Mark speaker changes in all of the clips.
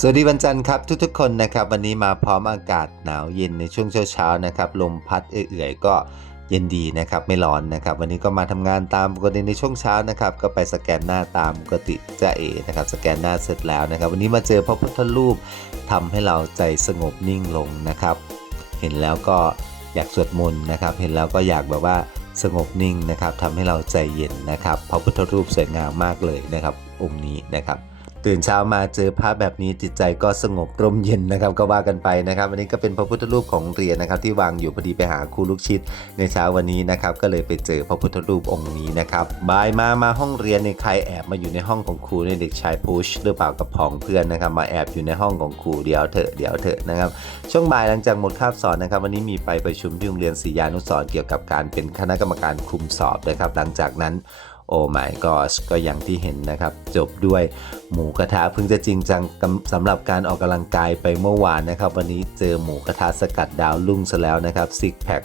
Speaker 1: สวัสดีวันจันทร์ครับทุกๆคนนะครับ วันนี้มาพร้อมอากาศหนาวเย็นในช่วงเช้าๆนะครับลมพัดเอื่อยๆก็เย็นดีนะครับไม่ร้อนนะครับ วันนี้ก็มาทำงานตามปกติในช่วงเช้านะครับ ก็ไปสแกนหน้าตามปกติจ้าเอนะครับ สแกนหน้าเสร็จแล้วนะครับ วันนี้มาเจอพระพุทธรูปทำให้เราใจสงบนิ่งลงนะครับ เห็นแล้วก็อยากสวดมนต์นะครับ เห็นแล้วก็อยากแบบว่าสงบนิ่งนะครับทำให้เราใจเย็นนะครับพระพุทธรูปสวยงามมากเลยนะครับองค์นี้นะครับ ตื่นเช้ามาเจอภาพแบบนี้จิตใจก็สงบร่มเย็นนะครับก็ว่ากันไปนะครับวันนี้ก็เป็นพระพุทธรูปของเรียนนะครับที่วางอยู่พอดีไปหาครูลูกชิดในเช้าวันนี้นะครับก็เลยไปเจอพระพุทธรูปองค์นี้นะครับบ่ายมามาห้องเรียนในใครแอบมาอยู่ในห้องของครูในเด็กชายพุชหรือเปล่ากับผองเพื่อนนะครับมาแอบอยู่ในห้องของครูเดี๋ยวเถอะเดี๋ยวเถอะนะครับช่วงบ่ายหลังจากหมดคาบสอนนะครับวันนี้มีไปประชุมที่โรงเรียนศรียานุสรเกี่ยวกับการเป็นคณะกรรมการคุมสอบนะครับหลังจากนั้น โอ้ my gosh ก็อย่างที่เห็นนะครับ จบด้วยหมูกระทะเพิ่งจะจริงจังสำหรับการออกกำลังกายไปเมื่อวานนะครับ วันนี้เจอหมูกระทะสกัดดาวลุ่งซะแล้วนะครับซิกแพค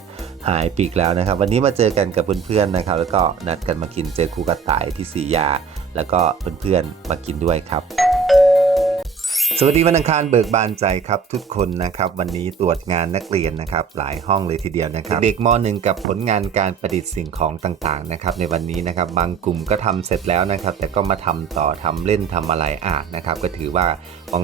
Speaker 1: หายปีกแล้วนะครับ วันนี้มาเจอกันกับเพื่อนๆนะครับ แล้วก็นัดกันมากินเจอครูกระต่ายที่สียา แล้วก็เพื่อนๆมากินด้วยครับ สวัสดีวันอังคารเบิกบานใจครับทุกคนนะครับวันนี้ตรวจงานนักเรียนนะครับหลายห้องเลยทีเดียวนะครับเด็กม .1 กับผลงานการประดิษฐ์สิ่งของต่างๆนะครับในวันนี้นะครับบางกลุ่มก็ทำเสร็จแล้วนะครับแต่ก็มาทำต่อทำเล่นทำอะไรอะนะครับก็ถือว่า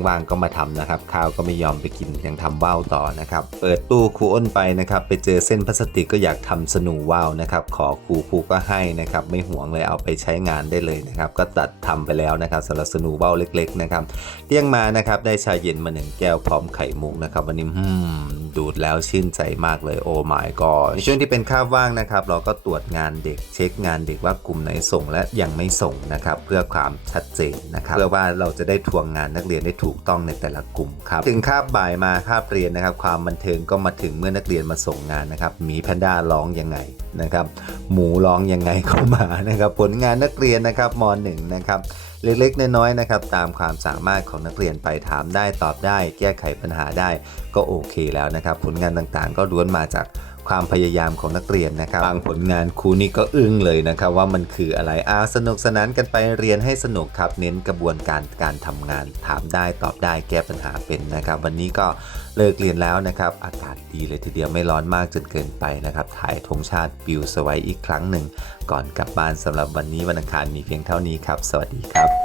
Speaker 1: ว่างๆก็มาทำนะครับข้าวก็ไม่ยอมไปกินยังทำว่าวต่อนะครับเปิดตู้ครูอ้นไปนะครับไปเจอเส้นพลาสติกก็อยากทำสนูว่าวนะครับขอครูครูก็ให้นะครับไม่ห่วงเลยเอาไปใช้งานได้เลยนะครับก็ตัดทำไปแล้วนะครับสำหรับสนูว่าวเล็ก ๆนะครับเที่ยงมานะครับได้ชาเย็นมาหนึ่งแก้วพร้อมไข่มุกนะครับวันนี้อืมดูดแล้วชื่นใจมากเลยโอ้ my god ในช่วงที่เป็นคาบว่างนะครับ เราก็ตรวจงานเด็กเช็คงานเด็กว่ากลุ่มไหนส่งและยังไม่ส่งนะครับ เพื่อความชัดเจนนะครับเพื่อว่าเราจะได้ทวงงานนักเรียนได้ถูกต้องในแต่ละกลุ่มครับถึงคาบบ่ายมาคาบเรียนนะครับ ความบันเทิงก็มาถึงเมื่อนักเรียนมาส่งงานนะครับหมีแพนด้าร้องยังไงนะครับ หมูร้องยังไงก็มานะครับ ผลงานนักเรียนนะครับม .1 นะครับ เล็กๆ น้อยๆนะครับตามความสามารถของนักเรียนไปถามได้ตอบได้ แก้ไขปัญหาได้ก็โอเคแล้วนะครับ ผลงานต่างๆ ก็ล้วนมาจาก ความพยายามของนักเรียนนะครับบางผลงานครูนี่ก็อึ้งเลยนะครับ ว่ามันคืออะไรอ้าวสนุกสนานกันไปเรียนให้สนุกครับ เน้นกระบวนการการทำงาน ถามได้ตอบได้แก้ปัญหาเป็นนะครับ วันนี้ก็เลิกเรียนแล้วนะครับ อากาศดีเลยทีเดียวไม่ร้อนมากจนเกินไปนะครับ ถ่ายธงชาติปิวสวัยอีกครั้งหนึ่ง ก่อนกลับบ้านสำหรับวันนี้วันอังคารมีเพียงเท่านี้ครับ สวัสดีครับ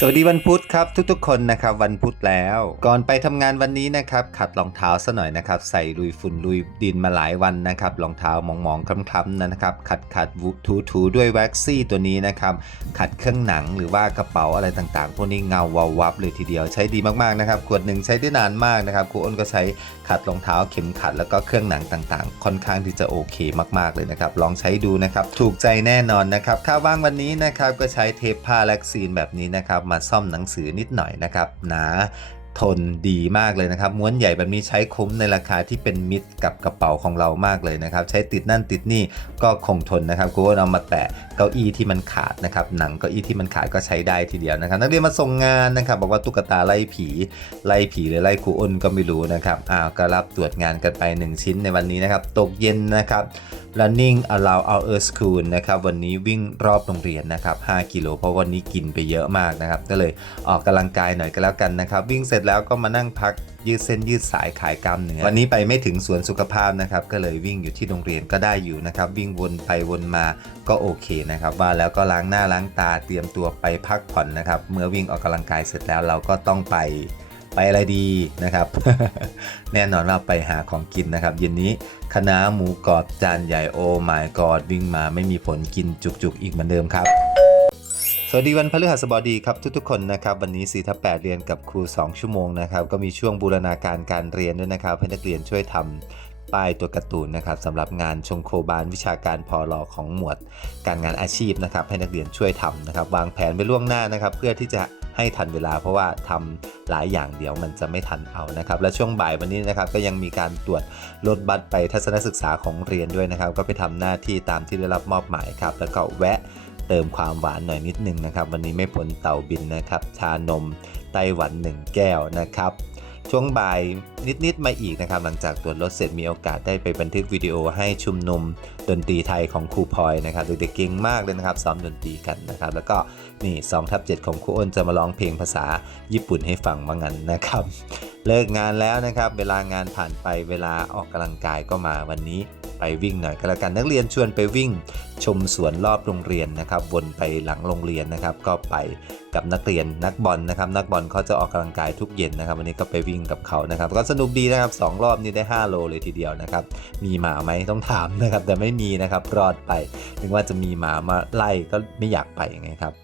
Speaker 1: สวัสดีวันพุธครับทุกๆคนนะครับวันพุธแล้ว ก่อนไปทำงานวันนี้นะครับขัดรองเท้าซะหน่อยนะครับใส่ลุยฝุ่นลุยดินมาหลายวันนะครับรองเท้ามองๆคล้ำๆนะครับขัดขัดถูถูด้วยแว็กซี่ตัวนี้นะครับขัดเครื่องหนังหรือว่ากระเป๋าอะไรต่างๆ พวกนี้เงาวาววับเลยทีเดียวใช้ดีมากๆนะครับขวดหนึ่งใช้ได้นานมากนะครับครูอ้นก็ใช้ขัดรองเท้าเข็มขัดแล้วก็เครื่องหนังต่างๆ ค่อนข้างที่จะโอเคมากๆเลยนะครับลองใช้ดูนะครับถูกใจแน่นอนนะครับค่าว่างวันนี้นะครับก็ใช้เทปผ้าแล็กซีนแบบนี้นะครับมาซ่อมหนังสือนิดหน่อยนะครับนา ทนดีมากเลยนะครับ ม้วนใหญ่แบบนี้ใช้คุ้มในราคาที่เป็นมิตรกับกระเป๋าของเรามากเลยนะครับ ใช้ติดนั่นติดนี่ก็คงทนนะครับกูว่าเอามาแตะเก้าอี้ที่มันขาดนะครับหนังเก้าอี้ที่มันขาดก็ใช้ได้ทีเดียวนะครับ นักเรียนมาส่งงานนะครับบอกว่าตุ๊กตาไล่ผีไล่ผีหรือไล่ครูอ้นก็ไม่รู้นะครับอ้าวก็รับตรวจงานกันไป 1 ชิ้นในวันนี้นะครับตกเย็นนะครับ running around our school นะครับวันนี้วิ่งรอบโรงเรียนนะครับ5กิโลเพราะวันนี้กินไปเยอะมากนะครับก็เลยออกกำลังกายหน่อยก็แล้วกันนะครับ วิ่งเสร็จแล้วก็มานั่งพักยืดเส้นยืดสายขายกล้ามเนื้อวันนี้ไปไม่ถึงสวนสุขภาพนะครับ ก็เลยวิ่งอยู่ที่โรงเรียนก็ได้อยู่นะครับ วิ่งวนไปวนมาก็โอเคนะครับ ว่าแล้วก็ล้างหน้าล้างตาเตรียมตัวไปพักผ่อนนะครับ เมื่อวิ่งออกกำลังกายเสร็จแล้วเราก็ต้องไปไปอะไรดีนะครับ แน่นอนว่าไปหาของกินนะครับ เย็นนี้คณะหมูกรอบจานใหญ่โอ้หมายกอดวิ่งมาไม่มีผลกินจุกๆอีกเหมือนเดิมครับ วัสดีวันพฤหัสบดีครับทุกๆคนนะครับวันนี้4ทับ8เรียนกับครู 2 ชั่วโมงนะครับก็มีช่วงบูรณาการการเรียนด้วยนะครับให้นักเรียนช่วยทำป้ายตัวการ์ตูนนะครับสำหรับงานชงโคบาลวิชาการพอลอของหมวด การงานอาชีพนะครับให้นักเรียนช่วยทำนะครับวางแผนไว้ล่วงหน้านะครับเพื่อที่จะให้ทันเวลาเพราะว่าทำหลายอย่างเดี๋ยวมันจะไม่ทันเอานะครับและช่วงบ่ายวันนี้นะครับก็ยังมีการตรวจรถบัสไปทัศนศึกษาของเรียนด้วยนะครับ ก็ไปทำหน้าที่ตามที่ได้รับมอบหมายครับแล้วก็แวะ เติมความหวานหน่อยนิดนึงนะครับ วันนี้ไม่พ้นเตาบินนะครับ ชานมไต้หวัน 1 แก้วนะครับ ช่วงบ่ายนิด ๆ มาอีกนะครับ หลังจากตรวจรถเสร็จมีโอกาสได้ไปบันทึกวิดีโอให้ชุมนุมดนตรีไทยของครูพลอยนะครับเด็กๆเก่งมากเลยนะครับซ้อมดนตรีกันนะครับ แล้วก็นี่2ทับ7ของครูอ้นจะมาร้องเพลงภาษาญี่ปุ่นให้ฟังว่างั้นนะครับเลิกงานแล้วนะครับ เวลางานผ่านไปเวลาออกกำลังกายก็มาวันนี้ ไปวิ่งหน่อยก็แล้วกันนักเรียนชวนไปวิ่ง ชมสวนรอบโรงเรียนนะครับวนไปหลังโรงเรียนนะครับ ก็ไปกับนักเรียนนักบอลนะครับ นักบอลเขาจะออกกำลังกายทุกเย็นนะครับ วันนี้ก็ไปวิ่งกับเขานะครับ ก็สนุกดีนะครับสองรอบนี้ได้ 5 โลเลยทีเดียวนะครับ มีหมาไหมต้องถามนะครับ แต่ไม่มีนะครับรอดไปถึงว่าจะมีหมามาไล่ก็ไม่อยากไปไงครับ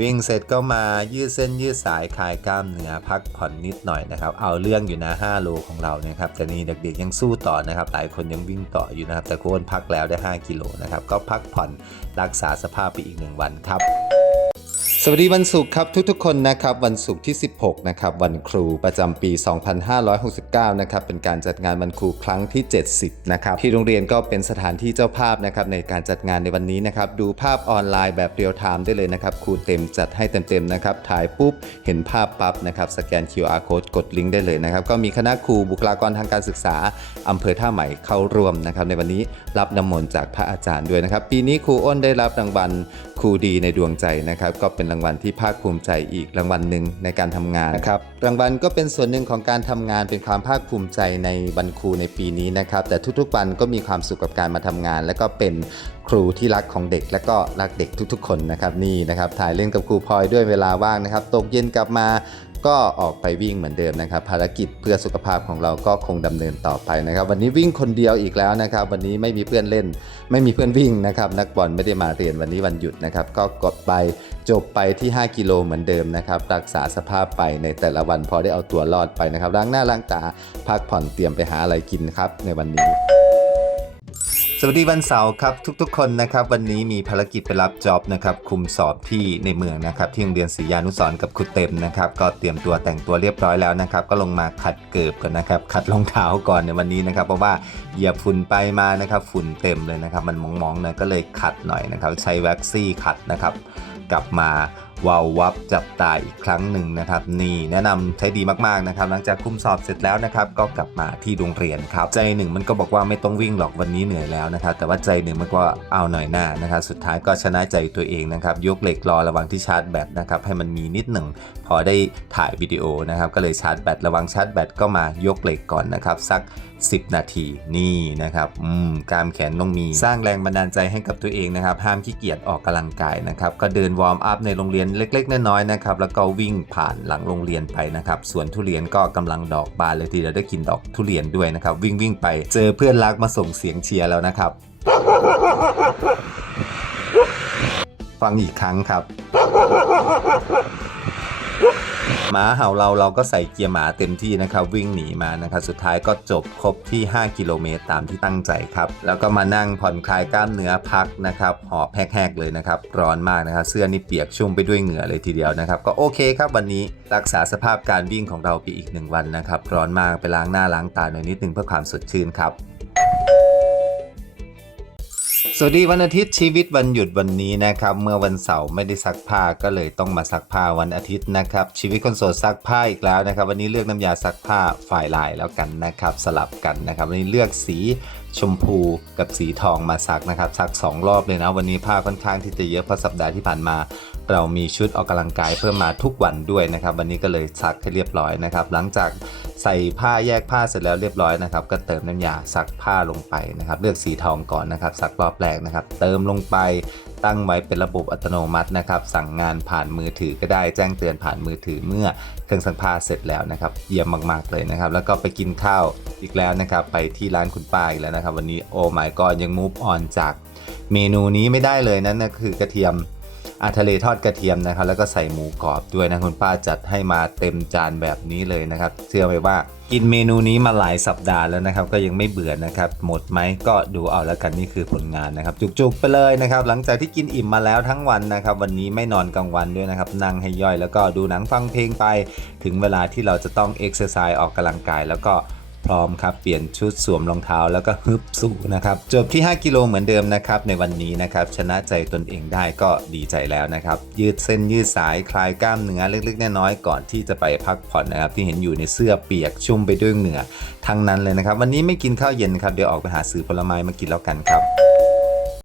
Speaker 1: วิ่งเสร็จก็มายืดเส้นยืดสายคลายกล้ามเนื้อพักผ่อนนิดหน่อยนะครับ เอาเรื่องอยู่นะ5โลของเรานะครับแต่นี่เด็กๆยังสู้ต่อนะครับ หลายคนยังวิ่งต่ออยู่นะครับ แต่โคนพักแล้วได้ 5 กิโลนะครับ ก็พักผ่อนรักษาสภาพไปอีก 1 วันครับ สวัสดีวันศุกร์ครับทุกๆคนนะครับวันศุกร์ที่ 16นะครับวันครูประจำปี 2569นะครับเป็นการจัดงานวันครูครั้งที่ 70นะครับที่โรงเรียนก็เป็นสถานที่เจ้าภาพนะครับในการจัดงานในวันนี้นะครับดูภาพออนไลน์แบบเรียลไทม์ได้เลยนะครับครูเต็มจัดให้เต็มๆนะครับถ่ายปุ๊บเห็นภาพปั๊บนะครับสแกน QR code กดลิงก์ได้เลยนะครับก็มีคณะครูบุคลากรทางการศึกษาอำเภอท่าใหม่เข้าร่วมนะครับในวันนี้รับน้ำมนต์จากพระอาจารย์ด้วยนะครับปีนี้ครูอ้นได้รับรางวัล ครูดีในดวงใจนะครับก็เป็นรางวัลที่ภาคภูมิใจอีกรางวัลหนึ่งในการทำงานนะครับรางวัลก็เป็นส่วนหนึ่งของการทำงานเป็นความภาคภูมิใจในวันครูในปีนี้นะครับแต่ทุกๆวันก็มีความสุขกับการมาทำงาน และก็เป็นครูที่รักของเด็ก และก็รักเด็กทุกๆ คนนะครับนี่นะครับถ่ายเล่นกับครูพลอยด้วยเวลาว่างนะครับตกเย็นกลับมา ก็ออกไปวิ่งเหมือนเดิมนะครับ ภารกิจเพื่อสุขภาพของเราก็คงดำเนินต่อไปนะครับ วันนี้วิ่งคนเดียวอีกแล้วนะครับ วันนี้ไม่มีเพื่อนเล่น ไม่มีเพื่อนวิ่งนะครับ นักบอลไม่ได้มาเรียนวันนี้วันหยุดนะครับ ก็กดไปจบไปที่ 5 กิโลเหมือนเดิมนะครับ รักษาสภาพไปในแต่ละวันพอได้เอาตัวรอดไปนะครับล้างหน้าล้างตาพักผ่อนเตรียมไปหาอะไรกินครับในวันนี้ สวัสดีวันเสาร์ครับทุกๆ คนนะครับวันนี้มีภารกิจไปรับจ็อบนะครับคุมสอบที่ในเมืองนะครับที่โรงเรียนศรียานุสรกับครูเต็มนะครับก็เตรียมตัวแต่งตัวเรียบร้อยแล้วนะครับก็ลงมาขัดเกิบก่อนนะครับขัดรองเท้าก่อนในวันนี้นะครับเพราะว่าเหยียบฝุ่นไปมานะครับฝุ่นเต็มเลยนะครับมันมองๆนะก็เลยขัดหน่อยนะครับใช้แว็กซี่ขัดนะครับกลับมา วาววับจับตาอีกครั้งหนึ่งนะครับ นี่แนะนำใช้ดีมากๆนะครับ หลังจากคุมสอบเสร็จแล้วนะครับ ก็กลับมาที่โรงเรียนครับ ใจหนึ่งมันก็บอกว่าไม่ต้องวิ่งหรอกวันนี้เหนื่อยแล้วนะครับ แต่ว่าใจหนึ่งมันก็เอาหน่อยหน้านะครับ สุดท้ายก็ชนะใจตัวเองนะครับ ยกเหล็กรอระหว่างที่ชาร์จแบตนะครับ ให้มันมีนิดหนึ่ง อได้ถ่ายวิดีโอนะครับ ก็เลยชาร์จแบตระว่างชาร์จแบตก็มายกเหล็กก่อนนะครับ สัก 10 นาทีนี่นะครับอืมกล้ามแขนต้องมีสร้างแรงบันดาลใจให้กับตัวเองนะครับ ห้ามขี้เกียจออกกำลังกายนะครับ ก็เดินวอร์มอัพในโรงเรียนเล็ก ๆ น้อยๆนะครับ แล้วก็วิ่งผ่านหลังโรงเรียนไปนะครับสวนทุเรียนก็กำลังดอกบานเลยทีเดียวได้กินดอกทุเรียนด้วยนะครับ วิ่งวิ่งไปเจอเพื่อนรักมาส่งเสียงเชียร์แล้วนะครับ ฟังอีกครั้งครับ หมาเห่าเราเราก็ใส่เกียร์หมาเต็มที่นะครับวิ่งหนีมานะครับสุดท้ายก็จบครบที่ 5 กิโลเมตรตามที่ตั้งใจครับ แล้วก็มานั่งผ่อนคลายกล้ามเนื้อพักนะครับหอบแหกๆเลยนะครับ ร้อนมากนะครับเสื้อนี่เปียกชุ่มไปด้วยเหงื่อเลยทีเดียวนะครับ ก็โอเคครับวันนี้รักษาสภาพการวิ่งของเราไปอีกหนึ่งวันนะครับ ร้อนมากไปล้างหน้าล้างตาหน่อยนิดนึงเพื่อความสดชื่นครับ วัสดีวันอาทิตย์ชีวิตวันหยุดวันนี้นะครับ เมื่อวันเสาร์ไม่ได้ซักผ้าก็เลยต้องมาซักผ้าวันอาทิตย์นะครับ ชีวิตคนโสดซักผ้าอีกแล้วนะครับ วันนี้เลือกน้ำยาซักผ้าฝ่ายลายแล้วกันนะครับ สลับกันนะครับ วันนี้เลือกสีชมพูกับสีทองมาซักนะครับซักสองรอบเลยนะ วันนี้ผ้าค่อนข้างที่จะเยอะเพราะสัปดาห์ที่ผ่านมา เรามีชุดออกกำลังกายเพิ่มมาทุกวันด้วยนะครับ วันนี้ก็เลยซักให้เรียบร้อยนะครับ หลังจากใส่ผ้าแยกผ้าเสร็จแล้วเรียบร้อยนะครับ ก็เติมน้ำยาซักผ้าลงไปนะครับ เลือกสีทองก่อนนะครับซักรอบแรกนะครับ เติมลงไปตั้งไว้เป็นระบบอัตโนมัตินะครับ สั่งงานผ่านมือถือก็ได้แจ้งเตือนผ่านมือถือเมื่อเครื่องซักผ้าเสร็จแล้วนะครับเยี่ยมมากๆเลยนะครับ แล้วก็ไปกินข้าวอีกแล้วนะครับ ไปที่ร้านคุณป้าอีกแล้วนะครับ วันนี้โอ้ my god ยังมูฟออนจากเมนูนี้ไม่ได้เลยนั่นนะคือกระเทียม อาทะเลทอดกระเทียมนะครับ แล้วก็ใส่หมูกรอบด้วยนะคุณป้าจัดให้มาเต็มจานแบบนี้เลยนะครับ เชื่อไหมว่ากินเมนูนี้มาหลายสัปดาห์แล้วนะครับ ก็ยังไม่เบื่อนะครับ หมดไหมก็ดูเอาแล้วกันนี่คือผลงานนะครับ จุกๆไปเลยนะครับ หลังจากที่กินอิ่มมาแล้วทั้งวันนะครับ วันนี้ไม่นอนกลางวันด้วยนะครับ นั่งให้ย่อยแล้วก็ดูหนังฟังเพลงไป ถึงเวลาที่เราจะต้องเอ็กซ์ไซส์ออกกำลังกายแล้วก็ พร้อมครับเปลี่ยนชุดสวมรองเท้าแล้วก็ฮึบสู้นะครับจบที่ 5 กิโลเหมือนเดิมนะครับในวันนี้นะครับชนะใจตนเองได้ก็ดีใจแล้วนะครับยืดเส้นยืดสายคลายกล้ามเนื้อเล็กๆน้อยๆก่อนที่จะไปพักผ่อนนะครับที่เห็นอยู่ในเสื้อเปียกชุ่มไปด้วยเหงื่อทั้งนั้นเลยนะครับวันนี้ไม่กินข้าวเย็นครับเดี๋ยวออกไปหาซื้อผลไม้มากินแล้วกันครับ